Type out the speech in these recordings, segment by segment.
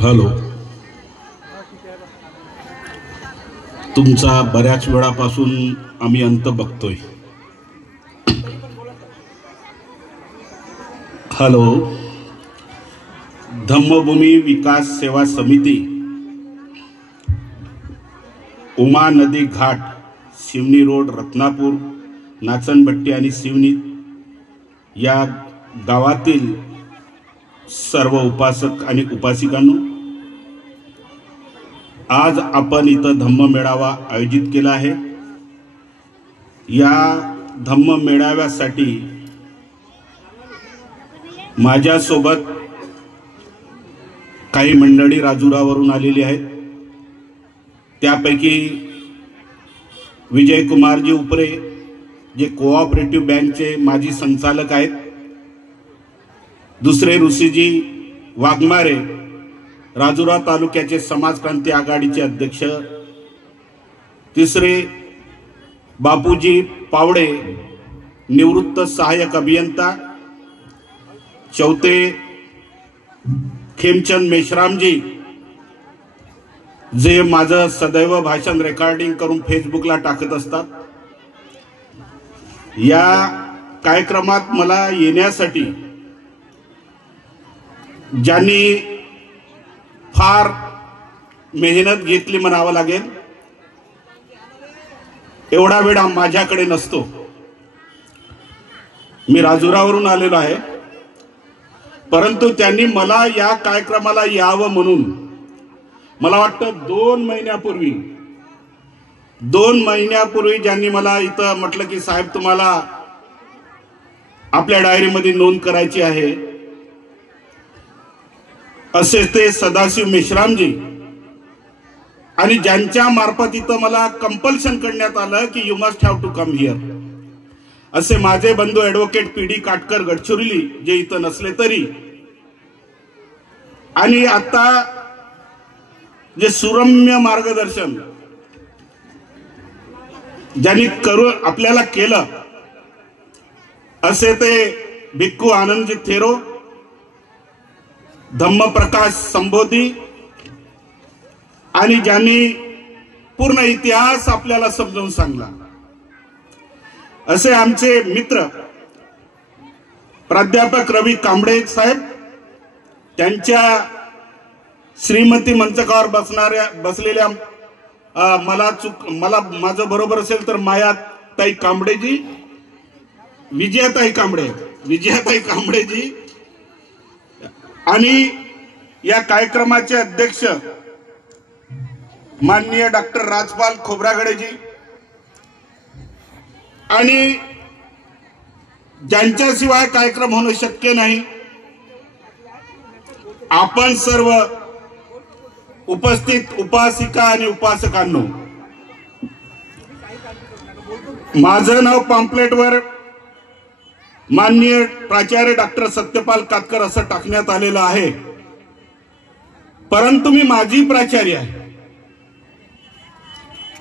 Hello, तुमचा बऱ्याच वेळापासून आम्ही अंत बघतोय. हॅलो, धम्मभूमी विकास सेवा समिती, उमा नदी घाट, शिवनी रोड, रत्नापूर, नाचनभट्टी आणि शिवनी या गावातील सर्व उपासक आणि उपासिकांनो, आज आपण इथं धम्म मेळावा आयोजित केला आहे. या धम्म मेळाव्यासाठी माझ्यासोबत काही मंडळी राजुरावरून आलेली आहेत. त्यापैकी विजय कुमारजी उपरे, जे कोऑपरेटिव्ह बँकचे माजी संचालक आहेत. दुसरे ऋषीजी वाघमारे, राजुरा तालुक्याचे समाज क्रांती आघाडीचे अध्यक्ष. तिसरे बापूजी पावडे, निवृत्त सहाय्यक अभियंता. चौथे खेमचंद मेश्रामजी, जे माझं सदैव भाषण रेकॉर्डिंग करून फेसबुकला टाकत असतात. या कार्यक्रमात मला येण्यासाठी ज्यांनी फार मेहनत घेतली म्हणावं लागेल, एवढा वेळ माझ्याकडे नसतो. मी राजुरावरून आलेलो आहे, परंतु त्यांनी मला या कार्यक्रमाला यावं म्हणून मला वाटतं 2 महिन्यापूर्वी ज्यांनी मला इथं म्हटलं की साहेब तुम्हाला आपल्या डायरीमध्ये नोंद करायची आहे, असे ते सदाशिव मेश्रामजी, आणि ज्यांच्या मार्फत इथं मला कंपल्शन करण्यात आलं की you must have to come here, असे माझे बंधू ॲडव्होकेट पीडी काटकर गडचिरोली, जे इथं नसले तरी, आणि आता जे सुरम्य मार्गदर्शन ज्यांनी करून आपल्याला केलं, असे ते भिक्खू आनंदजी थेरो, धम्मप्रकाश संबोधी, आणि ज्यांनी पूर्ण इतिहास आपल्याला समजावून सांगला, असे आमचे मित्र प्राध्यापक रवी कांबळे साहेब, त्यांच्या श्रीमती मंचकावर बसलेल्या मला माझं बरोबर असेल तर मायाताई कांबळेजी, विजयाताई कांबळेजी, आणि या कार्यक्रमाचे अध्यक्ष माननीय डॉक्टर राजपाल खोब्रागडेजी, आणि ज्यांच्याशिवाय कार्यक्रम होणं शक्य नाही, आपण सर्व उपस्थित उपासिका आणि उपासकांनो. माझं नाव पॅम्पलेटवर माननीय प्राचार्य डॉक्टर सत्यपाल कातकर असं टाकण्यात आलेलं आहे, परंतु मी माजी प्राचार्य आहे.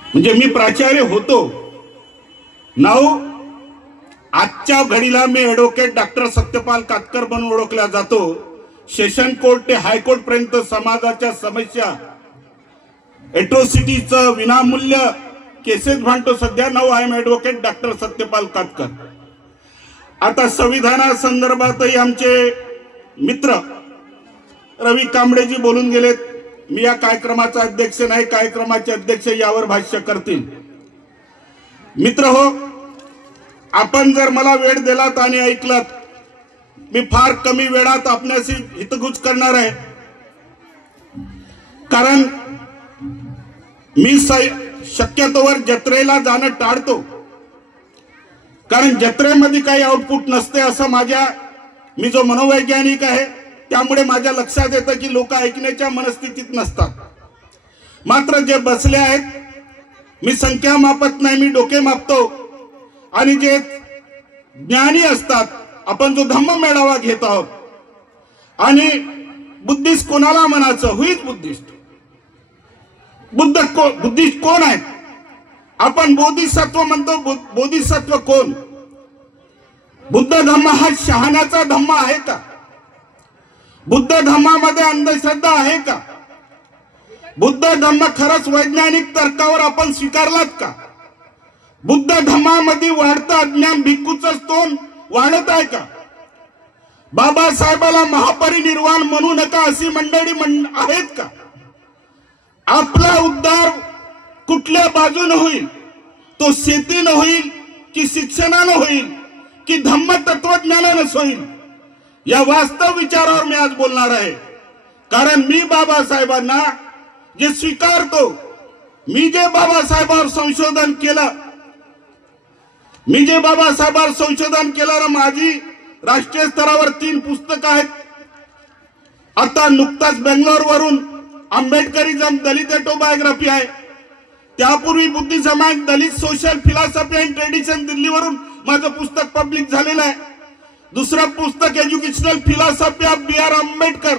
म्हणजे मी प्राचार्य होतो. नाव आजच्या घडीला मी ॲडव्होकेट डॉक्टर सत्यपाल कातकर म्हणून ओळखला जातो. सेशन कोर्ट ते हायकोर्ट पर्यंत समाजाच्या समस्या, एट्रोसिटीचं विनामूल्य केसेस भांडतो. सध्या नाव आहे ॲडव्होकेट डॉक्टर सत्यपाल कातकर. आता संविधानासंदर्भातही आमचे मित्र रवी कांबळेजी बोलून गेलेत. मी या कार्यक्रमाचा अध्यक्ष नाही, कार्यक्रमाचे अध्यक्ष यावर भाष्य करतील. मित्र हो, आपण जर मला वेळ दिलात आणि ऐकलात, मी फार कमी वेळात आपल्याशी हितगुज करणार आहे. कारण मी शक्यतोवर जत्रेला जाणं टाळतो, कारण जत्रेमध्ये काही आउटपुट नसते असं मी जो मनोवैज्ञानिक आहे त्यामुळे माझ्या लक्षात येतं की लोक ऐकण्याच्या मनस्थितीत नसतात. मात्र जे बसले आहेत, मी संख्या मापत नाही, मी डोके मापतो. आणि जे ज्ञानी असतात, आपण जो धम्म मेळावा घेत आहोत, आणि बुद्धिस्ट कोणाला म्हणायचं, हुईज बुद्धिस्ट. बुद्धिस्ट कोण आहेत? आपण बोधिसत्व म्हणतो. बोधिसत्व कोण? बुद्ध धम्म हा शहाण्याचा धम्म आहे का? बुद्ध धम्मामध्ये अंधश्रद्धा आहे का? बुद्ध धम्म खरंच वैज्ञानिक तर्कावर आपण स्वीकारलात का? बुद्ध धम्मामध्ये वाढतं अज्ञान भिक्खूचं तोंड वाढत आहे का? बाबासाहेबाला महापरिनिर्वाण म्हणू नका अशी मंडळी आहेत का? आपला उद्धार कुठल्या बाजूने होईल? तो शेतीनं होईल की शिक्षणानं होईल की धम्म तत्वज्ञानानंच होईल? या वास्तव विचारावर मी आज बोलणार आहे. कारण मी बाबासाहेबांना जे स्वीकारतो, मी जे बाबासाहेबांवर संशोधन केलं, माझी राष्ट्रीय स्तरावर 3 पुस्तकं आहेत. आता नुकताच बेंगलोर वरून आंबेडकरिझम दलित ऑटोबायोग्राफी आहे. त्यापूर्वी Buddhism and Dalit social philosophy and tradition दिल्लीवरून माझं पुस्तक पब्लिक झालेलं आहे. दुसरं पुस्तक educational philosophy of B.R. Ambedkar.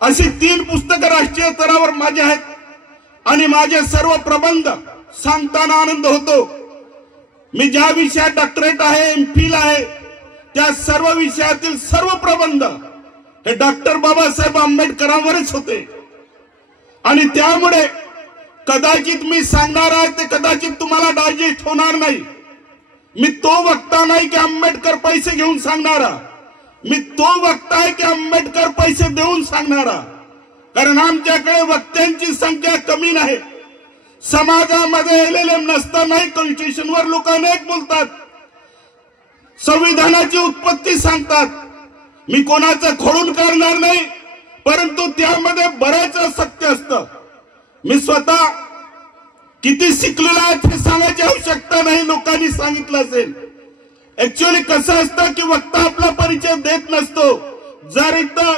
अशी 3 पुस्तकं राष्ट्रीय स्तरावर माझे आहेत. आणि माझे सर्व प्रबंध सांगताना आनंद होतो. मी ज्या विषयात डॉक्टरेट आहे, MPhil आहे, त्या सर्व विषयातील सर्व प्रबंध हे डॉक्टर बाबासाहेब आंबेडकरांवरच होते. आणि त्यामुळे कदाचित मी सांगणार आहे ते कदाचित तुम्हाला डायजेस्ट होणार नाही. मी तो वक्ता नाही की आंबेडकर पैसे घेऊन सांगणारा. मी तो वक्ता आहे की आंबेडकर पैसे देऊन सांगणारा. कारण आमच्याकडे वक्त्यांची संख्या कमी नाही. समाजामध्ये LLM नसतानाही कॉन्स्टिट्यूशनवर लोक अनेक बोलतात, संविधानाची उत्पत्ती सांगतात. मी कोणाचं खोडून काढणार नाही, परंतु त्यामध्ये बरेच सत्य असतं. मी स्वतः किती शिकलेला आहे हे सांगायची आवश्यकता नाही, लोकांनी सांगितलं असेल. ऍक्च्युअली कसं असतं की वक्ता आपला परिचय देत नसतो. जर इथं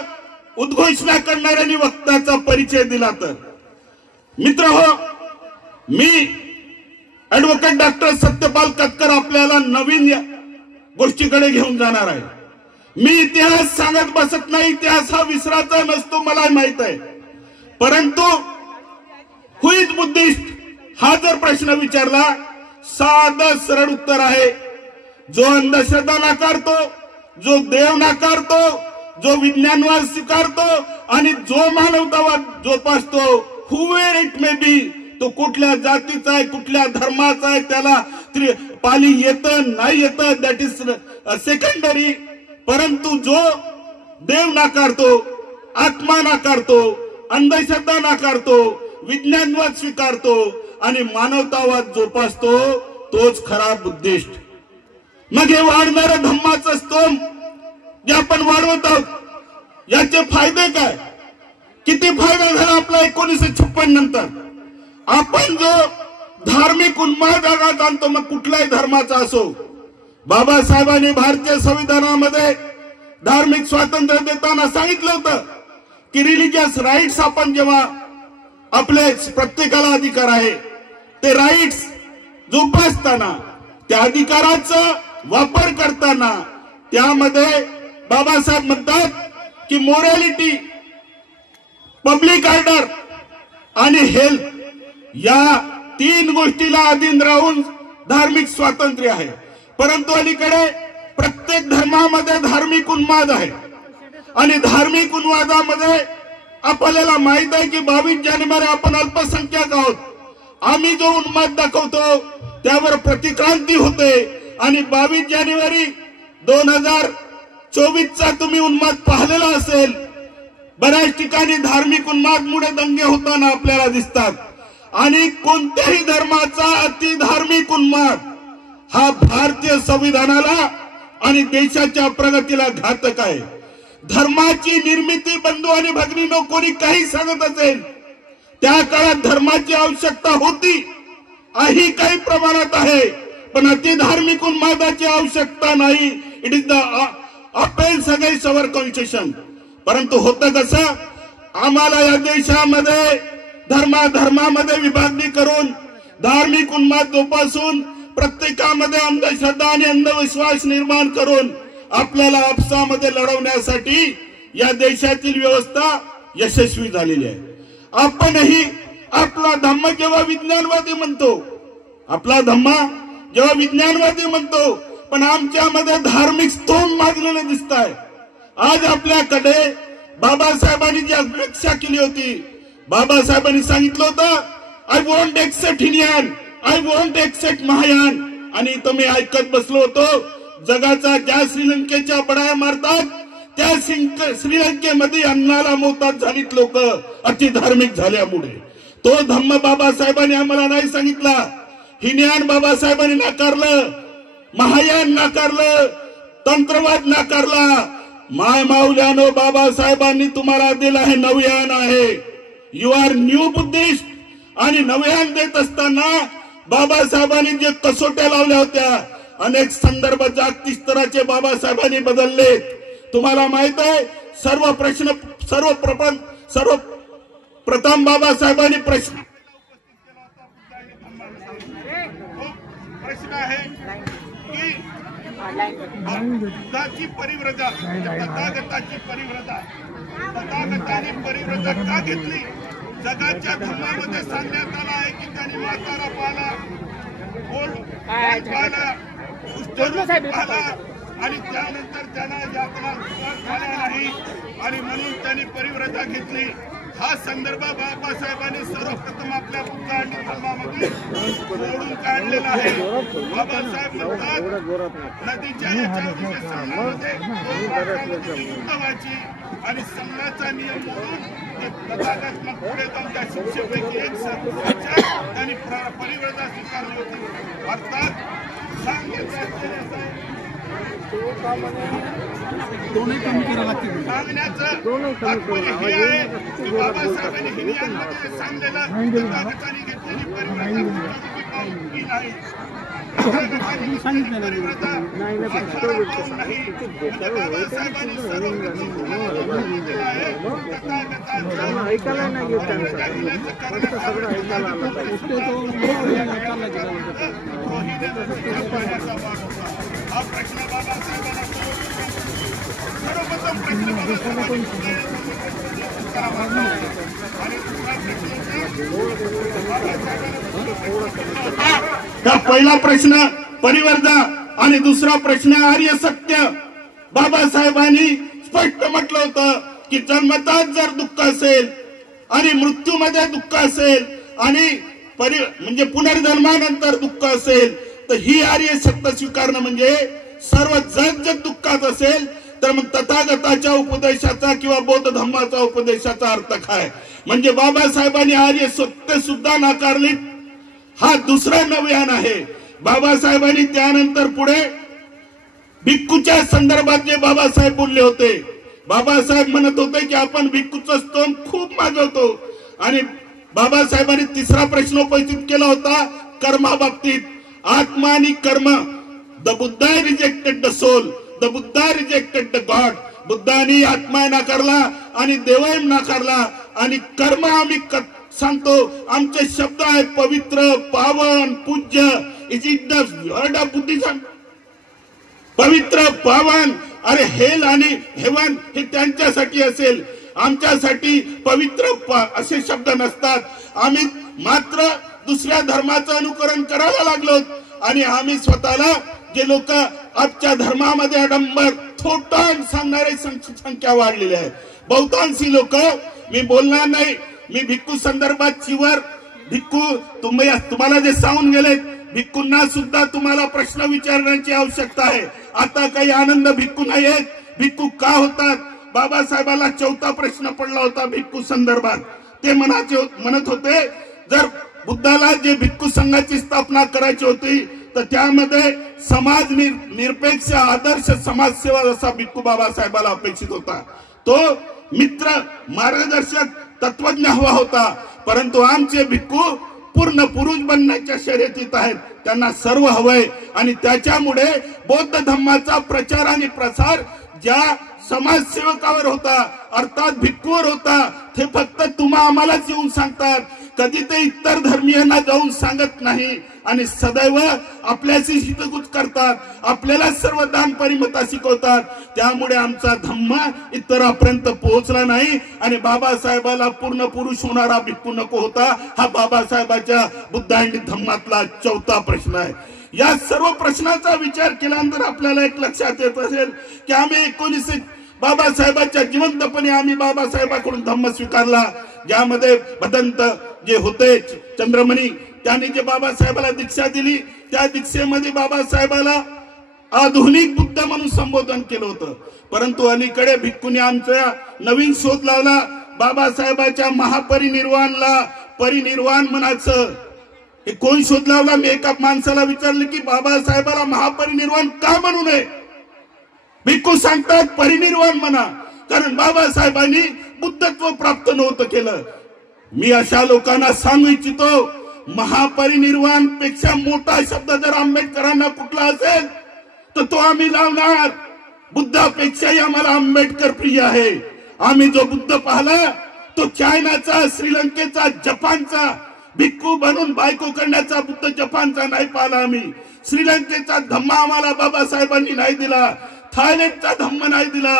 उद्घोषणा करणाऱ्यांनी वक्त्याचा परिचय दिला तर. मित्र हो, मी ऍडव्होकेट डॉक्टर सत्यपाल कतकर आपल्याला नवीन गोष्टीकडे घेऊन जाणार आहे. मी इतिहास सांगत बसत नाही. इतिहास हा विसरायचा नसतो, मला माहित आहे. परंतु हु इज बुद्धिस्ट हा जर प्रश्न विचारला, साधं सरळ उत्तर आहे. जो अंधश्रद्धा नाकारतो, जो देव नाकारतो, जो विज्ञानवाद स्वीकारतो आणि जो मानवतावाद जोपासतो, हुवेर इट मे बी, तो कुठल्या जातीचा आहे, कुठल्या धर्माचा आहे, त्याला पाली येतं नाही येतं, दॅट इज सेकंडरी. परंतु जो देव नाकारतो, आत्मा नाकारतो, अंधश्रद्धा नाकारतो, विज्ञानवाद स्वीकारतो आणि मानवतावाद जोपासतो, तोच खरा बुद्धिस्ट. मग हे वाढणारं धम्माचं स्तोम जे आपण वाढवत आहोत, याचे फायदे काय? किती फायदा झाला आपला 1956 नंतर? आपण जो धार्मिक उन्माद आघात आणतो, मग कुठल्याही धर्माचा असो, बाबासाहेबांनी भारतीय संविधानामध्ये धार्मिक स्वातंत्र्य देताना सांगितलं होतं की रिलिजियस राईट्स आपण जेव्हा आपले प्रत्येकाला अधिकार आहे ते राईट्स जोपासताना, त्या अधिकाराचा वापर करताना त्यामध्ये बाबासाहेब म्हणतात की मोरॅलिटी, पब्लिक ऑर्डर आणि हेल्थ या 3 गोष्टीला अधीन राहून धार्मिक स्वातंत्र्य आहे. परंतु अलीकडे प्रत्येक धर्मामध्ये धार्मिक उन्माद आहे आणि धार्मिक उन्मादामध्ये आपल्याला माहित आहे की 22 जानेवारी आपण अल्पसंख्याक आहोत. आम्ही जो उन्माद दाखवतो त्यावर प्रतिक्रांती होते आणि 22 जानेवारी 2024चा तुम्ही उन्माद पाहिलेला असेल. बऱ्याच ठिकाणी धार्मिक उन्मादमुळे दंगे होताना आपल्याला दिसतात. आणि कोणत्याही धर्माचा अति धार्मिक उन्माद हा भारतीय संविधानाला आणि देशाच्या प्रगतीला घातक आहे. धर्माची निर्मिती बंधू आणि भगिनींनो कोणी काही सांगत असेल, त्या काळात धर्माची आवश्यकता होती, ही काही प्रमाणात आहे, पण अति धार्मिक उन्मादाची आवश्यकता नाही. It is the appeals against our constitution. परंतु होतं कसं, आम्हाला या देशामध्ये धर्मामध्ये विभागणी करून धार्मिक उन्माद जोपासून प्रत्येकामध्ये अंधश्रद्धा आणि अंधविश्वास निर्माण करून आपल्याला आपसामध्ये लढवण्यासाठी या देशातील व्यवस्था यशस्वी झालेली आहे. आपणही आपला धम्म जेव्हा विज्ञानवादी म्हणतो, पण आमच्यामध्ये धार्मिक स्तोम मागलेले दिसत आहे. आज आपल्याकडे बाबासाहेबांनी जी अपेक्षा केली होती, बाबासाहेबांनी सांगितलं होतं I won't accept Hinayana, I won't accept Mahayana, आणि इथं मी ऐकत बसलो होतो जगाचा ज्या श्रीलंकेच्या बडाया मारतात त्या श्रीलंकेमध्ये अन्नाला मोहताज झालीत लोक अति धार्मिक झाल्यामुळे. तो धम्म बाबासाहेबांनी आम्हाला नाही सांगितला. हिनियन बाबासाहेबांनी नाकारलं, महायान नाकारलं, तंत्रवाद नाकारला. माय माऊल्यानो बाबासाहेबांनी तुम्हाला दिलं आहे नवयान आहे. You are new Buddhist. आणि नवयान देत असताना बाबासाहेबांनी जे कसोट्या लावल्या होत्या, अनेक संदर्भ जागतिक स्तराचे बाबासाहेबांनी बदलले. तुम्हाला माहित आहे सर्वप्रथम बाबासाहेबांनी प्रश्न आहे की बुद्धाची परिव्रता, तथागताची परिव्रता, तथागताने परिव्रता का घेतली? जगाच्या धर्मामध्ये सांगण्यात आलं आहे की त्यांनी म्हातारा पाला, पाला, पाला आणि त्यानंतर त्यांना यातना झाल्या नाही आणि म्हणून त्यांनी परिव्रता घेतली. हा संदर्भ बाबासाहेबांनी सर्वप्रथम आपल्या बुद्ध आणि धर्मामध्ये मोडून काढलेला आहे. बाबासाहेब म्हणतात नदीच्या व्हायची आणि संघाचा नियम मोडून तथागत मग पुढे जाऊन त्या शिक्षेपैकी एक त्यांनी परिव्रता स्वीकारली होती. अर्थात सांगण्याचं तात्पर्य हे आहे की बाबासाहेबांनी हिनियनमध्ये सांगलेलं तथागतांनी घेतलेली परिव्रता ही नाही. बाबासाहेबांनी हा प्रश्न बाबासाहेबांना सर्वप्रथम प्रश्न पहिला प्रश्न परिवर्तन आणि दुसरा प्रश्न आर्य सत्य. बाबासाहेबांनी स्पष्ट म्हटलं होतं की जन्मतात जर दुःख असेल आणि मृत्यूमध्ये दुःख असेल आणि म्हणजे पुनर्जन्मानंतर दुःख असेल तर ही आर्य सत्य स्वीकारणं म्हणजे सर्व जग जग दुःखात असेल तर मग तथागताच्या उपदेशाचा किंवा बौद्ध धम्माचा उपदेशाचा अर्थ काय? म्हणजे बाबासाहेबांनी आर्य सत्य सुद्धा नाकारली. हा दुसरा नवयान आहे. बाबासाहेबांनी त्यानंतर पुढे भिक्खूच्या संदर्भात जे बाबासाहेब बोलले होते, बाबासाहेब म्हणत होते की आपण भिक्खूचं स्तोम खूप मागवतो. आणि बाबासाहेबांनी तिसरा प्रश्न उपस्थित केला होता कर्माबाबतीत. आत्मा आणि कर्म. The Buddha rejected the soul, the Buddha rejected the god. बुद्धानी आत्मा नाकारला आणि देवाय नाकारला आणि कर्म आम्ही सांगतो. आमचे शब्द आहेत पवित्र, पावन, पूज्य. Is it the word of Buddhism? पवित्र, पावन. अरे हेल आणि हेवन हे त्यांच्यासाठी असेल, आमच्यासाठी पवित्र असे शब्द नसतात. आम्ही मात्र दुसऱ्या धर्माचं अनुकरण करायला लागलो आणि आम्ही स्वतःला जे लोक आजच्या धर्मामध्ये आडंबर थोटान सांगणारे संख्या वाढलेली आहे. बहुतांशी लोक, मी बोलणार नाही, मी भिक्खू संदर्भात चिवर भिक्खू तुम्हाला जे सांगून गेले, भिक्खूंना सुद्धा तुम्हाला प्रश्न विचारण्याची आवश्यकता आहे. आता काही आनंद भिक्खू नाही आहेत. भिक्खू का होतात? बाबासाहेबाला चौथा प्रश्न पडला होता भिक्खू संदर्भात. ते म्हणत होते जर बुद्धाला जे भिक्खू संघाची स्थापना करायची होती तर त्यामध्ये समाज निरपेक्ष आदर्श समाजसेवा जसा भिक्खू बाबासाहेबाला अपेक्षित होता. तो मित्र, मार्गदर्शक, तत्वज्ञ हवा होता. परंतु आमचे भिक्खू पूर्ण पुरुष बनण्याच्या शर्यतीत आहेत. त्यांना सर्व हवंय आणि त्याच्यामुळे बौद्ध धम्माचा प्रचार आणि प्रसार ज्या समाजसेवकावर होता, अर्थात भिक्खूवर होता, ते फक्त तुम्हा आम्हालाच येऊन सांगतात. कधी ते इतर धर्मीयांना जाऊन सांगत नाही आणि सदैव आपल्याशी हितगुज करतात, आपल्याला सर्व दान परिमता शिकवतात. त्यामुळे आमचा धम्म इतरांपर्यंत पोहोचला नाही आणि बाबासाहेबाला पूर्ण पुरुष होणारा भिक्खू नको होता. हा बाबासाहेबाच्या बुद्ध आणि धम्मातला चौथा प्रश्न आहे. या सर्व प्रश्नाचा विचार केल्यानंतर आपल्याला एक लक्षात येत असेल की आम्ही बाबासाहेबांच्या जिवंतपणे आम्ही बाबासाहेबांकडून धम्म स्वीकारला, ज्यामध्ये भदंत जे होते चंद्रमणी त्यांनी जे बाबासाहेबाला दीक्षा दिली, त्या दीक्षेमध्ये बाबासाहेबाला आधुनिक बुद्ध म्हणून संबोधन केलं होतं. परंतु अलीकडे भिक्खूंनी आमचा नवीन शोध लावला, बाबासाहेबांच्या महापरिनिर्वाणला परिनिर्वाण म्हणायचं. हे कोण शोध लावला? मी एका माणसाला विचारले की बाबासाहेबाला महापरिनिर्वाण का म्हणू नये? भिक्खू सांगतात परिनिर्वाण म्हणा, कारण बाबासाहेबांनी बुद्धत्व प्राप्त नव्हतं केलं. मी अशा लोकांना सांगू इच्छितो, महापरिनिर्वाण पेक्षा मोठा शब्द जर आंबेडकरांना कुठला असेल तर तो आम्ही लावणार. बुद्धापेक्षाही आम्हाला आंबेडकर प्रिय आहे. आम्ही जो बुद्ध पाहिला तो चायनाचा, श्रीलंकेचा, जपानचा भिक्खू बनून बायको करण्याचा बुद्ध जपानचा नाही पाहिला. आम्ही श्रीलंकेचा धम्मा आम्हाला बाबासाहेबांनी नाही दिला, थायलंडचा धम्म नाही दिला.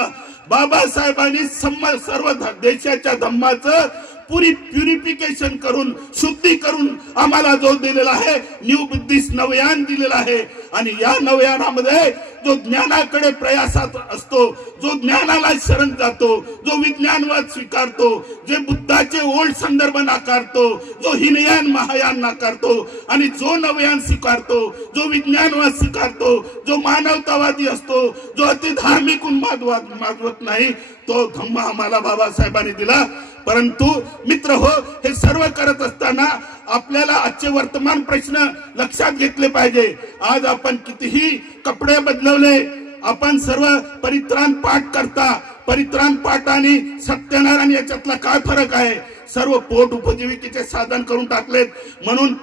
बाबासाहेबांनी सर्व देशाच्या धम्माचं प्युरिफिकेशन करून, शुद्धी करून आम्हाला जो दिलेला आहे, न्यू बुद्धिस्ट नवयान दिलेला आहे. आणि या नवयानामध्ये जो ज्ञानाकडे प्रयासात असतो, जो ज्ञानाला शरण जातो, जो विज्ञानवाद स्वीकारतो, जे बुद्धाचे ओल्ड संदर्भ नाकारतो, जो हिनयान महायान नाकारतो आणि जो नवयान स्वीकारतो, जो विज्ञानवाद स्वीकारतो, जो मानवतावादी असतो, जो अति धार्मिक उन्माद मागवत नाही, तो धम्म आम्हाला बाबासाहेबांनी दिला. परंतु मित्र हो, हे सर्व करत असताना आपल्याला आजचे वर्तमान प्रश्न लक्षात घेतले पाहिजे. आज आपण कितीही कपडे बदलवले, आपण सर्व परित्राण पाठ करता, परित्राण पाठ आणि सत्यनारायण याच्यातला काय फरक आहे? सर्व पोट उपजीविकेचे साधन करून टाकलेत. म्हणून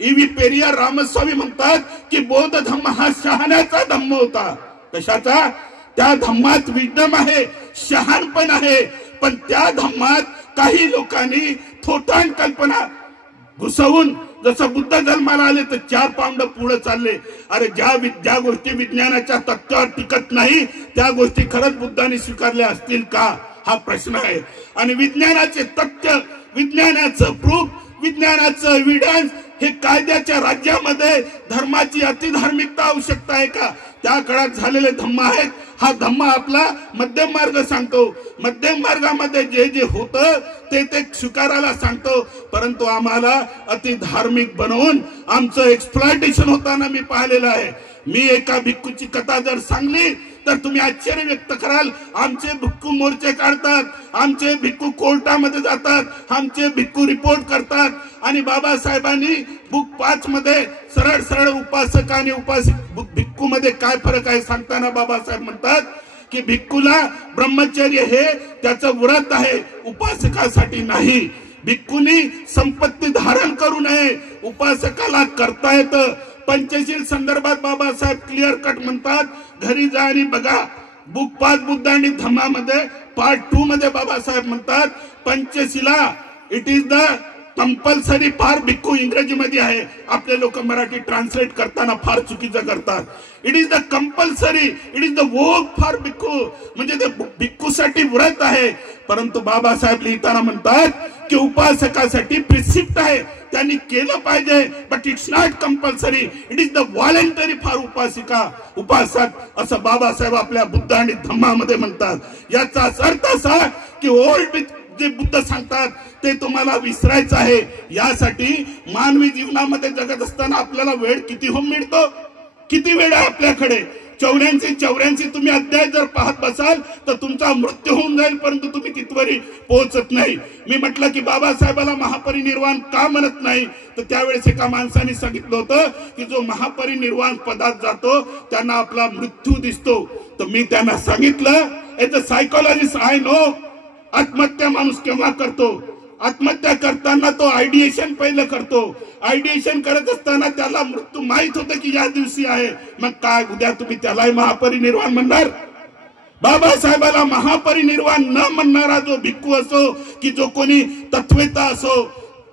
ईव्ही पेरियार रामस्वामी म्हणतात की बौद्ध धम्म हा शहाण्याचा धम्म होता. कशाचा? त्या धम्मात विज्डम आहे, शहाणपण आहे, पण त्या धम्मात काही लोकांनी थोटांड कल्पना घुसवून, जसं बुद्ध जन्माला आले तर 4 पाऊंड पुढे चालले. अरे ज्या गोष्टी विज्ञानाच्या तत्वावर टिकत नाही त्या गोष्टी खरंच बुद्धांनी स्वीकारल्या असतील का? हा प्रश्न आहे. आणि विज्ञानाचे तथ्य, विज्ञानाचं प्रूफ, विज्ञानाचं एव्हिडन्स हे कायद्याच्या राज्यामध्ये धर्माची अतिधार्मिकता आवश्यकता आहे का? त्या काळात झालेले धम्म आहेत. हा धम्म आपला मध्यम मार्ग सांगतो. मध्यम मार्गामध्ये जे जे होतं ते स्वीकारायला सांगतो. परंतु आम्हाला अति धार्मिक बनवून आमचं एक्सप्लॉयटेशन होताना मी पाहिलेलं आहे. मी एका भिक्खूची कथा जर सांगली तर तुम्ही आश्चर्य व्यक्त कराल. आमचे भिक्खू मोर्चे काढतात, आमचे भिक्खू कोर्टामध्ये जातात, आमचे भिक्खू रिपोर्ट करतात. आणि बाबासाहेबांनी बुक 5 मध्ये सरळ सरळ उपासक आणि उपासिक भिक्खू मध्ये काय फरक आहे सांगताना बाबासाहेब म्हणतात की भिक्खूला ब्रह्मचर्य हे त्याचं व्रत आहे, उपासकासाठी नाही. भिक्खूंनी संपत्ती धारण करू नये, उपासकाला करता येतं. पंचशील संदर्भात बाबासाहेब क्लिअर कट म्हणतात, घरी जा आणि बघा. बुक 5 बुद्ध आणि धम्मामध्ये पार्ट 2 मध्ये बाबासाहेब म्हणतात Panchshila it is the compulsory for भिक्खू. इंग्रजीमध्ये आहे, आपले लोक मराठी ट्रान्सलेट करताना फार चुकीचं करतात. It is the compulsory, it is the Vogue for भिक्खू, म्हणजे ते भिक्खूसाठी व्रत आहे. परंतु बाबासाहेब लिहिताना म्हणतात की उपासकासाठी प्रिसिप्ट आहे, त्यांनी केलं पाहिजे, but it's not compulsory, it is the voluntary for उपासिका, उपासक, असं बाबासाहेब आपल्या बुद्ध आणि धम्मामध्ये म्हणतात. याचा अर्थ असा की ओल्ड जे बुद्ध सांगतात ते तुम्हाला विसरायचं आहे. यासाठी मानवी जीवनामध्ये जगत असताना आपल्याला वेळ किती होऊन मिळतो, किती वेळ आहे आपल्याकडे? 84 तुम्ही अध्याय जर पाहत बसाल तर तुमचा मृत्यू होऊन जाईल, परंतु तुम्ही तिथवरी पोहोचत नाही. मी म्हटलं की बाबासाहेबाला महापरिनिर्वाण का म्हणत नाही, तर त्यावेळेस एका माणसाने सांगितलं होतं की जो महापरिनिर्वाण पदात जातो त्यांना आपला मृत्यू दिसतो. तर मी त्यांना सांगितलं, as a psychologist I know, आत्महत्या माणूस केव्हा करतो? आत्महत्या करताना तो आयडिएशन पहिलं करतो. आयडिएशन करत असताना त्याला मृत्यू माहित होतं की या दिवशी आहे. मग काय उद्या तुम्ही त्यालाही महापरिनिर्वाण म्हणणार? बाबासाहेबाला महापरिनिर्वाण न म्हणणारा जो भिक्खू असो की जो कोणी तत्वेता असो,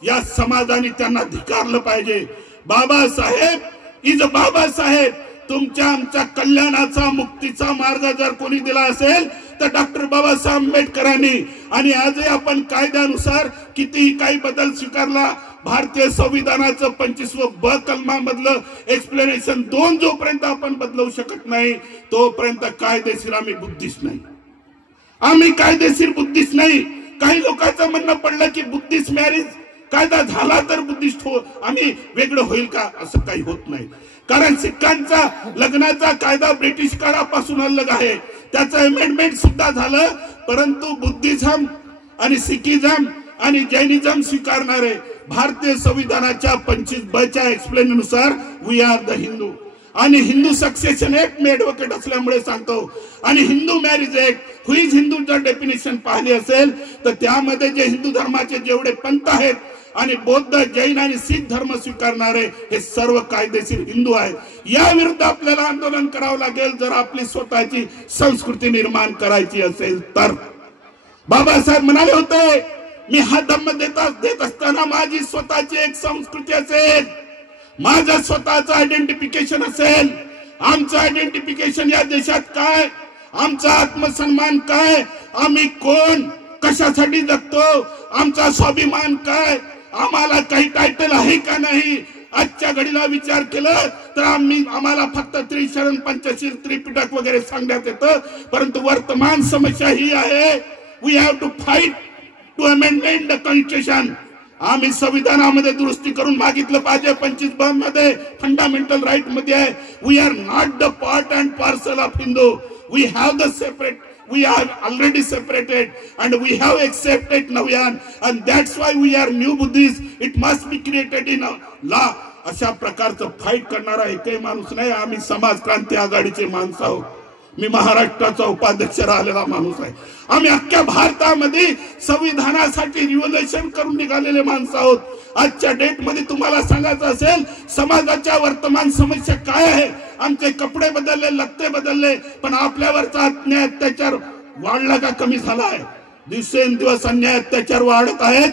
या समाजाने त्यांना धिक्कारलं पाहिजे. बाबासाहेब इज बाबासाहेब. तुमच्या आमच्या कल्याणाचा, मुक्तीचा मार्ग जर कोणी दिला असेल तर डॉक्टर बाबासाहेब आंबेडकरांनी. आणि आजही आपण कायद्यानुसार कितीही काही बदल स्वीकारला, भारतीय संविधानाचं 25ब कलमामधलं एक्सप्लेनेशन 2 जोपर्यंत आपण बदलवू शकत नाही तोपर्यंत कायदेशीर आम्ही बुद्धिस्ट नाही. आम्ही कायदेशीर बुद्धिस्ट नाही. काही लोकांचं म्हणणं पडलं की बुद्धिस्ट मॅरेज कायदा झाला तर बुद्धिस्ट आम्ही वेगळं होईल का? असं काही होत नाही. कारण सिखांचा लग्नाचा कायदा ब्रिटिश काळापासून अलग आहे. त्याचं अमेंडमेंट सुद्धा झालं. परंतु बुद्धिझम आणि सिखिझम आणि जैनिझम स्वीकारणारे भारतीय संविधानाच्या 25(ब) च्या एक्सप्लेन नुसार वी आर द हिंदू. आणि हिंदू सक्सेशन ऍक्ट मी ऍडव्होकेट असल्यामुळे सांगतो. आणि हिंदू मॅरेज ऍक्ट हुईज हिंदूचं डेफिनेशन पाहिली असेल तर त्यामध्ये जे हिंदू धर्माचे जेवढे पंथ आहेत आणि बौद्ध, जैन आणि शीख धर्म स्वीकारणारे हे सर्व कायदेशीर हिंदू आहेत. या विरुद्ध आपल्याला आंदोलन करावं लागेल जर आपली स्वतःची संस्कृती निर्माण करायची असेल तर. बाबासाहेब म्हणाले होते, मी हा धम्म देत असताना माझी स्वतःची एक संस्कृती असेल, माझं स्वतःचं आयडेंटिफिकेशन असेल. आमचं आयडेंटिफिकेशन या देशात काय, आमचा आत्मसन्मान काय, आम्ही कोण, कशासाठी जगतो, आमचा स्वाभिमान काय, आम्हाला काही टायटल आहे का नाही. आजच्या घडीला विचार केला तर आम्हाला फक्त त्रिशरण, पंचशील, त्रिपिटक वगैरे सांगण्यात येतं. परंतु वर्तमान समस्या ही आहे, we have to fight to amendment the constitution. आम्ही संविधानामध्ये दुरुस्ती करून मागितलं पाहिजे. 25(ब) मध्ये फंडामेंटल राईट मध्ये आहे, we are not the part and parcel of Hindu. We have the separate, we are already separated and we have accepted Navyan and that's why we are new Buddhists. It must be created in a law. अशा प्रकारचं fight करणारा एकही माणूस नाही. आम्ही समाज क्रांती आघाडीचे माणसं आहोत. मी महाराष्ट्राचा उपाध्यक्ष राहिलेला माणूस आहे. आम्ही अख्ख्या भारतामध्ये संविधानासाठी रिव्होल्युशन करून निघालेले माणसं आहोत. आजच्या डेट मध्ये तुम्हाला सांगायचं असेल समाजाच्या वर्तमान समस्या काय आहे. आमचे कपडे बदलले, लत्ते बदलले, पण आपल्यावरचा अन्याय अत्याचार वाढला का कमी झाला आहे? दिवसेंदिवस अन्याय अत्याचार वाढत आहेत.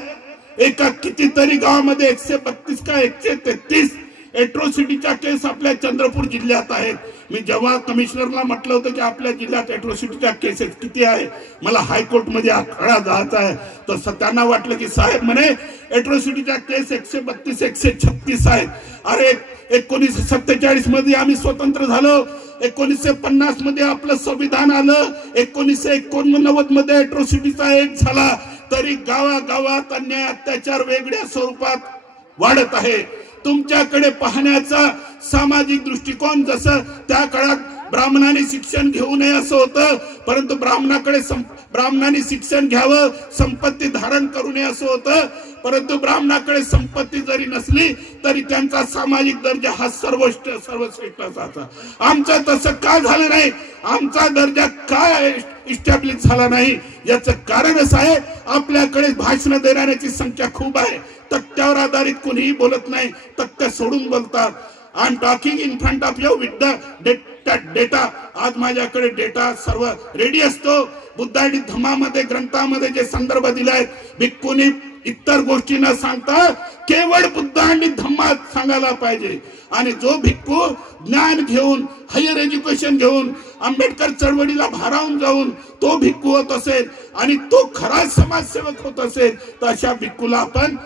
एका कितीतरी गावामध्ये 132 का 133 एट्रोसिटीच्या केस आपल्या चंद्रपूर जिल्ह्यात आहेत. मी जेव्हा कमिशनरला म्हटलं होतं की आपल्या जिल्ह्यात एट्रोसिटीच्या केसेस किती आहे, मला हायकोर्ट मध्ये खडा जायचा आहे, तर त्यांना वाटलं की साहेब म्हणे एट्रोसिटीच्या केस 132 136 आहेत. अरे 1947 मध्ये आम्ही स्वतंत्र झालो, 1950 मध्ये आपलं संविधान आलं, 1989 मध्ये एट्रोसिटीचा ऍक्ट झाला, तरी गावागावात अन्याय अत्याचार वेगळ्या स्वरूपात वाढत आहे. तुमच्याकडे पाहण्याचा सामाजिक दृष्टिकोन जसं त्या काळात ब्राह्मणाने शिक्षण घेऊ नये असं होतं, परंतु ब्राह्मणाने शिक्षण घ्यावं, संपत्ती धारण करू नये असं होतं. परंतु ब्राह्मणाकडे संपत्ती जरी नसली तरी त्यांचा सामाजिक दर्जा हा सर्वश्रेष्ठ असायचा. आमचं तसं का झालं नाही, आमचा दर्जा काय इस्टॅब्लिश झाला नाही, याचं कारण असं आहे आपल्याकडे भाषण देणाऱ्याची संख्या खूप आहे. तथ्यावर आधारित कोणीही बोलत नाही, तथ्य सोडून बोलतात. I am talking in front of you with the data. आज माझ्याकडे डेटा सर्व रेडी असतो. बुद्ध आणि धम्मामध्ये ग्रंथामध्ये जे संदर्भ दिलाय, भिक्खूंनी इतर गोष्टी न सांगता केवळ बुद्ध आणि धम्मात सांगायला पाहिजे. आणि जो भिक्खू ज्ञान घेऊन, हायर एज्युकेशन घेऊन, आंबेडकर चळवळीला भारावून जाऊन तो भिक्खू होत असेल आणि तो खरा समाजसेवक होत असेल तर अशा भिक्खूला आपण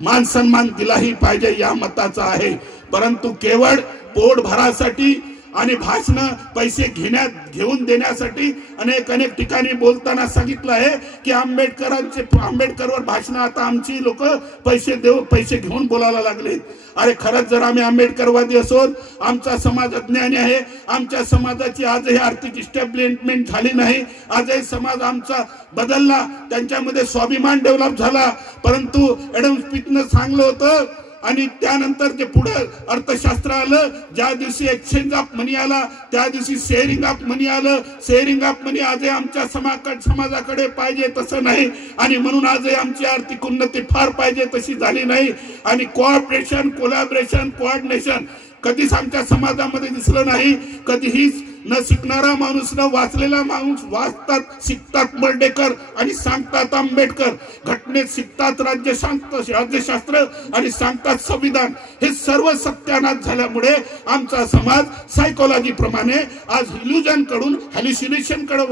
मान सन्मान दिलाही पाहिजे, या मताचा आहे. परंतु केवळ पोट भरासाठी आणि भाषण पैसे घेऊन देण्यासाठी अनेक ठिकाणी बोलताना सांगितलं आहे की आंबेडकरवर भाषण आता आमची लोक पैसे घेऊन बोलायला लागले. अरे खरंच जर आम्ही आंबेडकरवादी असोत, आमचा समाज अज्ञानी आहे, आमच्या समाजाची आजही आर्थिक इस्टॅब्लिशमेंट झाली नाही, आजही समाज आमचा बदलला, त्यांच्यामध्ये स्वाभिमान डेव्हलप झाला. परंतु ॲडम स्मिथनं सांगलं होतं आणि त्यानंतर जे पुढे अर्थशास्त्र आलं, ज्या दिवशी एक्सचेंज ऑफ मनी आला त्या दिवशी शेअरिंग ऑफ मनी आलं. शेअरिंग ऑफ मनी आजही आमच्या समाजाकडे पाहिजे तसं नाही आणि म्हणून आजही आमची आर्थिक उन्नती फार पाहिजे तशी झाली नाही. आणि कोऑपरेशन, कोलॅबरेशन, कोऑर्डिनेशन कधीच आमच्या समाजामध्ये दिसलं नाही. कधीही न शिकणारा माणूस, न वाचलेला माणूस, वाचतात शिकतात मर्डेकर आणि सांगतात आंबेडकर, घटनेत शिकतात राज्यशास्त्र आणि सांगतात संविधान. हे सर्व सत्यानाश झाल्यामुळे आमचा समाज सायकोलॉजी प्रमाणे आज इल्युजन कडून हॅल्युसिनेशन कडे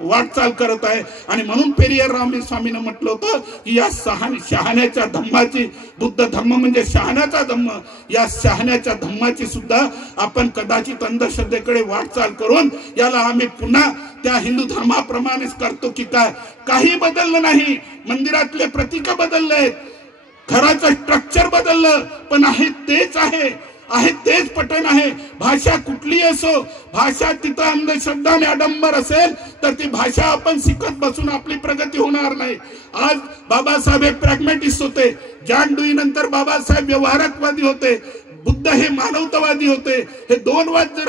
वाटचाल करत आहे. आणि म्हणून पेरियर स्वामीनं म्हटलं होतं की या शहाण्याच्या धम्माची, बुद्ध धम्म म्हणजे शहाण्याचा धम्म, या शहाण्याच्या धम्माची सुद्धा आपण कदाचित अंधश्रद्धेकडे वाटचाल वाटचाल करून याला आम्ही पुन्हा त्या हिंदू धर्माप्रमाणेच करतो की काय? काही बदललं नाही. मंदिरातले प्रतीक बदलले, घराचं स्ट्रक्चर बदललं, पण आहे तेच आहे तेच पठण आहे. भाषा कुठली असो, भाषा तिथं अंधश्रद्धा आणि आडंबर असेल तर ती भाषा आपण शिकत बसून आपली प्रगती होणार नाही. आज बाबासाहेब हे प्रॅग्मॅटिस्ट होते, जॉन डुई नंतर बाबासाहेब व्यवहारवादी होते, बुद्ध हे मानवतावादी होते. हे दोन वाद जर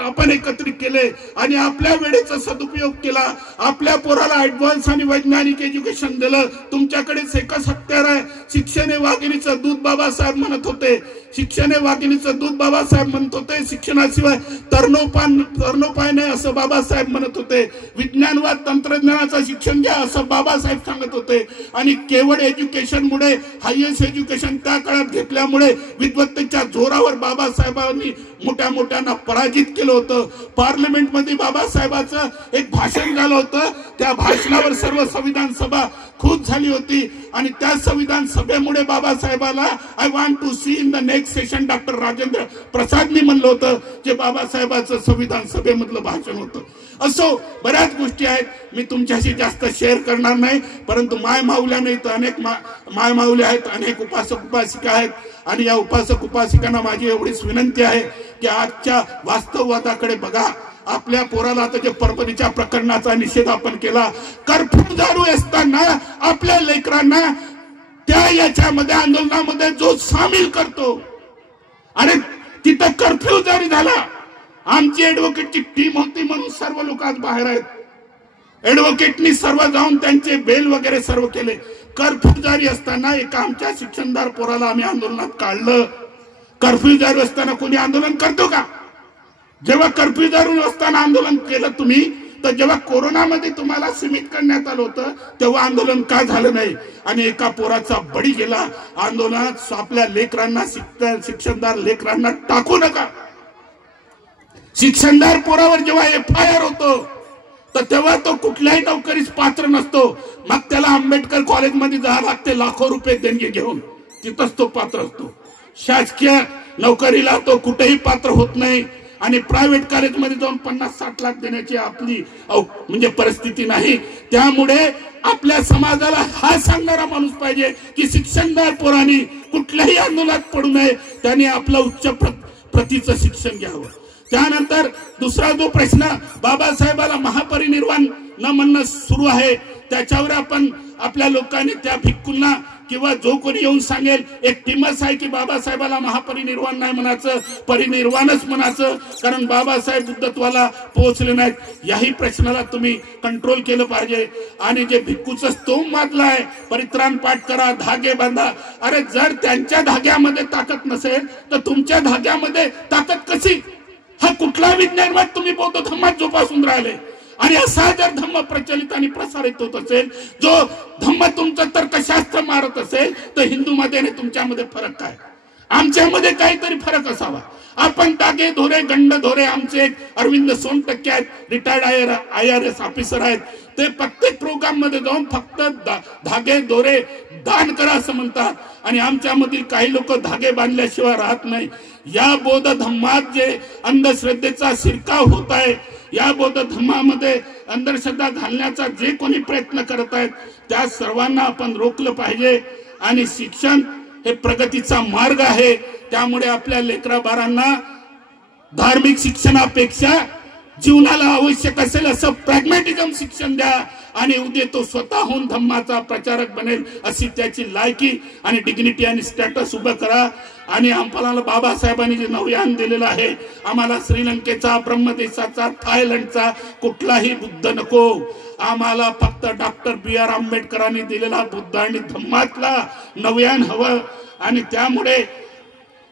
आपण एकत्रित केले आणि आपल्या वेळेचा सदुपयोग केला, आपल्या पोराला ऍडव्हान्स आणि वैज्ञानिक एज्युकेशन दिलं. तुमच्याकडेच एकच हत्यार आहे, शिक्षण हे वाघिणीचं दूध बाबासाहेब म्हणत होते. शिक्षण हे वाघिणीचं दूध बाबासाहेब म्हणत होते. शिक्षणाशिवाय तरणोपाय नाही असं बाबासाहेब म्हणत होते. विज्ञानवाद तंत्रज्ञानाचं शिक्षण घ्या असं बाबासाहेब सांगत होते. आणि केवळ एज्युकेशनमुळे, हायएस्ट एज्युकेशन त्या काळात घेतल्यामुळे विद्वत्तेच्या जोरावर बाबासाहेबांनी मोठ्यांना पराजित केलं होतं. पार्लमेंटमध्ये बाबासाहेबांचं एक भाषण झालं होतं. त्या भाषणावर सर्व संविधान सभा खुश झाली होती आणि त्या संविधान सभेमुळे बाबासाहेबाला I want to see in the next session doctor Rajendra प्रसादनी म्हणलं होतं, जे बाबासाहेबांचं संविधान सभेमधलं भाषण होतं. असो बऱ्याच गोष्टी आहेत, मी तुमच्याशी जास्त शेअर करणार नाही. परंतु माय माऊल्या नाही तर अनेक माय माऊल्या आहेत, अनेक उपासक उपासिका आहेत. आणि या उपासक उपासिकांना माझी एवढीच विनंती आहे की आजच्या वास्तववादाकडे बघा. आपल्या पोराला आता जे परभणीच्या प्रकरणाचा निषेध आपण केला, कर्फ्यू चालू असताना आपल्या लेकरांना त्या याच्यामध्ये आंदोलनामध्ये जो सामील करतो आणि तिथं कर्फ्यू जारी झाला. आमची ऍडव्होकेटची टीम होती म्हणून सर्व लोक आज बाहेर आहेत. ऍडव्होकेटनी सर्व जाऊन त्यांचे बेल वगैरे सर्व केले. कर्फ्यू जारी असताना एका आमच्या शिक्षणदार पोराला आम्ही आंदोलनात काढलं. कर्फ्यू जारी असताना कोणी आंदोलन करतो का? जेव्हा कर्फ्यू जारी असताना आंदोलन केलं तुम्ही, तर जेव्हा कोरोनामध्ये तुम्हाला सीमित करण्यात आलं होतं तेव्हा आंदोलन का झालं नाही? आणि एका पोराचा बळी गेला आंदोलनात. आपल्या लेकरांना, शिक्षणदार लेकरांना टाकू नका. शिक्षणदार पोरावर जेव्हा FIR होतो तर तेव्हा तो कुठल्याही नोकरीस पात्र नसतो. मग त्याला आंबेडकर कॉलेजमध्ये जावं लागते लाखो रुपये देणगी घेऊन, तिथंच तो पात्र असतो. शासकीय नोकरीला तो कुठेही पात्र होत नाही आणि प्रायव्हेट कॉलेजमध्ये जाऊन 50-60 लाख देण्याची आपली म्हणजे परिस्थिती नाही. त्यामुळे आपल्या समाजाला हा सांगणारा माणूस पाहिजे की शिक्षणदार पोरांनी कुठल्याही आंदोलनात पडू नये, त्यांनी आपलं उच्च प्रतीचं शिक्षण घ्यावं. त्यानंतर दुसरा जो प्रश्न, बाबासाहेबाला महापरिनिर्वाण न म्हणणं सुरू आहे, त्याच्यावर आपण आपल्या लोकांनी त्या भिक्खूंना किंवा जो कोणी येऊन सांगेल, एक टीमच आहे की बाबासाहेबाला महापरिनिर्वाण नाही म्हणायचं, परिनिर्वाणच म्हणायचं, कारण बाबासाहेब बुद्धत्वाला पोहोचले नाहीत. याही प्रश्नाला तुम्ही कंट्रोल केलं पाहिजे. आणि जे भिक्खूचं स्तोम माजलं आहे, परित्राण पाठ करा, धागे बांधा. अरे जर त्यांच्या धाग्यामध्ये ताकद नसेल तर तुमच्या धाग्यामध्ये ताकद कशी? हा कुठला विज्ञानवाद तुम्ही बौद्ध धर्मात जोपासून राहिले? आणि असा जर धम्म प्रचलित आणि प्रसारित होत असेल, जो धम्म तुमचं तर्कशास्त्र मारत असेल, तर हिंदूमध्ये आणि तुमच्यामध्ये फरक काय? आमच्यामध्ये काहीतरी फरक असावा. आपण दागे धोरे गंड धोरे, आमचे एक अरविंद सोनटक्के आहेत, रिटायर्ड IRS ऑफिसर आहेत, ते प्रत्येक प्रोग्राम मध्ये जाऊन फक्त धागे दोरे दान करा असं म्हणतात. आणि आमच्यामधील काही लोक धागे बांधल्याशिवाय राहत नाही. या बौद्ध धम्मात जे अंधश्रद्धेचा शिरकाव होत आहे, या बौद्ध धर्मामध्ये अंधश्रद्धा घालण्याचा जे कोणी प्रयत्न करत आहेत, त्या सर्वांना आपण रोखलं पाहिजे. आणि शिक्षण हे प्रगतीचा मार्ग आहे. त्यामुळे आपल्या लेकरा बाळांना धार्मिक शिक्षणापेक्षा जीवनाला आवश्यक असेल असं प्रॅग्मॅटिझम शिक्षण द्या. आणि उद्या तो स्वतःहून धम्माचा प्रचारक बनेल अशी त्याची लायकी आणि डिग्निटी आणि स्टॅटस उभं करा. आणि आम्हाला बाबासाहेबांनी जे नवयान दिलेलं आहे, आम्हाला श्रीलंकेचा, ब्रह्मदेशाचा, थायलंडचा कुठलाही बुद्ध नको. आम्हाला फक्त डॉक्टर BR आंबेडकरांनी दिलेला बुद्ध आणि धम्मातला नवयान हवं. आणि त्यामुळे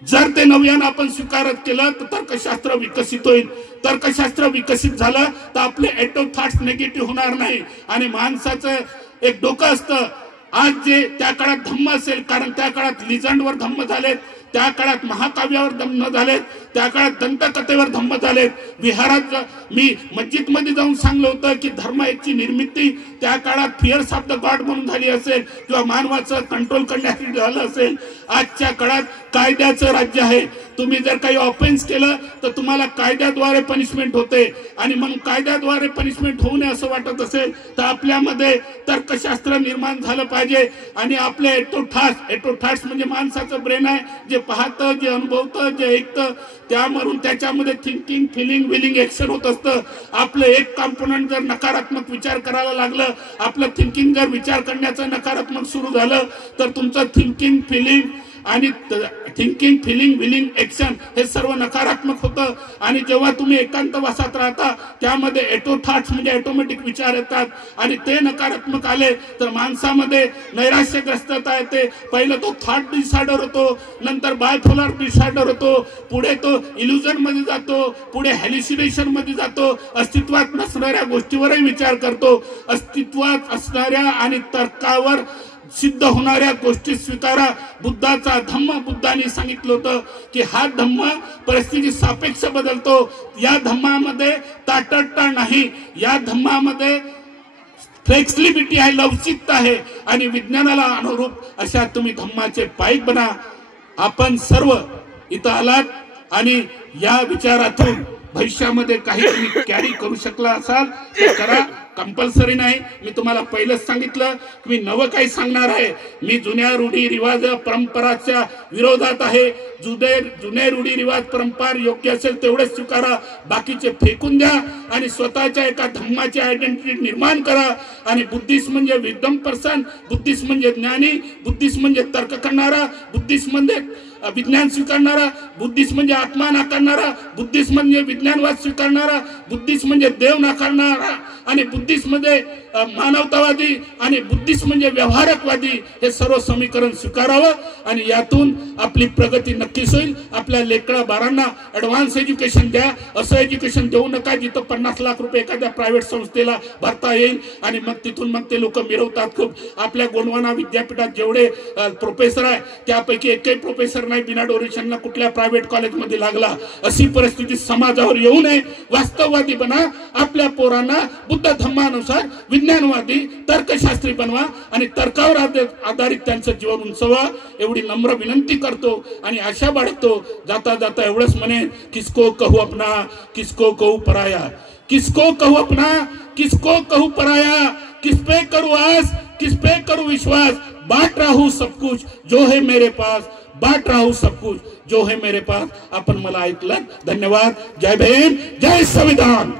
जर ते नवयान आपण स्वीकारत केलं तर तर्कशास्त्र विकसित होईल. तर्कशास्त्र विकसित झालं तर आपले ऍटो थॉट्स निगेटिव्ह होणार नाही. आणि माणसाचं एक डोकं असतं. आज जे त्या काळात धम्म असेल, कारण त्या काळात लिजंडवर धम्म झालेत, त्या काळात महाकाव्यावर धम्म झालेत, त्या काळात दंतकथेवर धम्म झालेत. विहारात मी मस्जिद मध्ये जाऊन सांगलं होतं की धर्म याची निर्मिती त्या काळात फिअर्स ऑफ द गॉड म्हणून झाली असेल किंवा मानवाचं कंट्रोल करण्यासाठी झालं असेल. आजच्या काळात कायद्याचं राज्य आहे. तुम्ही जर काही ऑफेन्स केलं तर तुम्हाला कायद्याद्वारे पनिशमेंट होते आणि म्हणून कायद्याद्वारे पनिशमेंट होऊ नये असं वाटत असेल तर आपल्यामध्ये तर्कशास्त्र निर्माण झालं पाहिजे आणि आपले एटोथॉट्स म्हणजे माणसाचं ब्रेन आहे, जे पाहतं, जे अनुभवतं, जे ऐकतं, त्यामधून त्याच्यामध्ये थिंकिंग, फिलिंग, विलिंग, एक्शन होत असतं. आपलं एक कॉम्पोनंट जर नकारात्मक विचार करायला लागलं, आपलं थिंकिंग जर विचार करण्याचं नकारात्मक सुरू झालं तर तुमचं थिंकिंग, फिलिंग, विलिंग, एक्शन हे सर्व नकारात्मक होतं. आणि जेव्हा तुम्ही एकांतवासात राहता त्यामध्ये एटोथॉट्स म्हणजे ऑटोमॅटिक विचार येतात आणि ते नकारात्मक आले तर माणसामध्ये नैराश्यग्रस्तता येते. पहिलं तो थॉट डिसऑर्डर होतो, नंतर बायपोलर डिसऑर्डर होतो, पुढे तो इल्युजन मध्ये जातो, पुढे हॅल्युसिनेशन मध्ये जातो, अस्तित्वात नसणाऱ्या गोष्टीवरही विचार करतो. अस्तित्वात असणाऱ्या आणि तर्कावर सिद्ध होणाऱ्या गोष्टी स्वीकारा. बुद्धाचा धम्म, बुद्धांनी सांगितलं होतं की हा धम्म परिस्थिती सापेक्ष बदलतो. या धम्मामध्ये ताटडता नाही, या धम्मामध्ये फ्लेक्सिबिलिटी आहे, लवचिकता आहे आणि विज्ञानाला अनुरूप अशा तुम्ही धम्माचे पाईक बना. आपण सर्व इथं आलात आणि या विचारातून भविष्यामध्ये काही तुम्ही कॅरी करू शकला असाल तर करा, कंपल्सरी नाही. मी तुम्हाला पहिलेच सांगितलं की मी नवं काही सांगणार आहे. मी जुन्या रूढी रिवाज परंपराच्या विरोधात आहे. जुने रूढी रिवाज परंपरा योग्य असेल तेवढेच स्वीकारा, बाकीचे फेकून द्या आणि स्वतःच्या एका धम्माची आयडेंटिटी निर्माण करा. आणि बुद्धिस्ट म्हणजे विद्यम पर्सन, बुद्धिस्ट म्हणजे ज्ञानी, बुद्धिस्ट म्हणजे तर्क करणारा, बुद्धिस्ट म्हणजे विज्ञान स्वीकारणारा, बुद्धिस्ट म्हणजे आत्मा नाकारणारा, बुद्धिस्ट म्हणजे विज्ञानवाद स्वीकारणारा, बुद्धिस्ट म्हणजे देव नाकारणारा आणि बुद्धिस्ट मध्ये मानवतावादी आणि बुद्धिस्ट म्हणजे व्यवहारकवादी. हे सर्व समीकरण स्वीकारावं आणि यातून आपली प्रगती नक्कीच होईल. आपल्या लेकरा बारांना ऍडव्हान्स एज्युकेशन द्या. असं एज्युकेशन देऊ नका जिथं 50 लाख रुपये एखाद्या प्रायव्हेट संस्थेला भरता येईल आणि मग तिथून मग ते लोक मिरवतात खूप. आपल्या गोंडवाना विद्यापीठात जेवढे प्रोफेसर आहे त्यापैकी एकही प्रोफेसर नाही बिना डोनेशनला कुठल्या प्रायव्हेट कॉलेजमध्ये लागला. अशी परिस्थिती समाजावर येऊ नये. वास्तववादी बना. आपल्या पोरांना बुद्ध धम्मानुसार विज्ञानवादी, तर्कशास्त्री बनवा आणि तर्कावर आधारित त्यांचं जीवन उंचवा, एवढी नम्र विनंती करतो आणि आशा बाळगतो. जाता जाता एवढंच म्हणेन, किसको कहू अपना, किसको कहू पराया, किसको कहू अपना, किसको कहू पराया, किस पे करूं आस, किस पे करूं विश्वास, बांट रहा हूं सब कुछ जो है मेरे पास, बांट रहा हूं सब कुछ जो है मेरे पास. आपण मला ऐकलं. धन्यवाद. जय भीम, जय संविधान.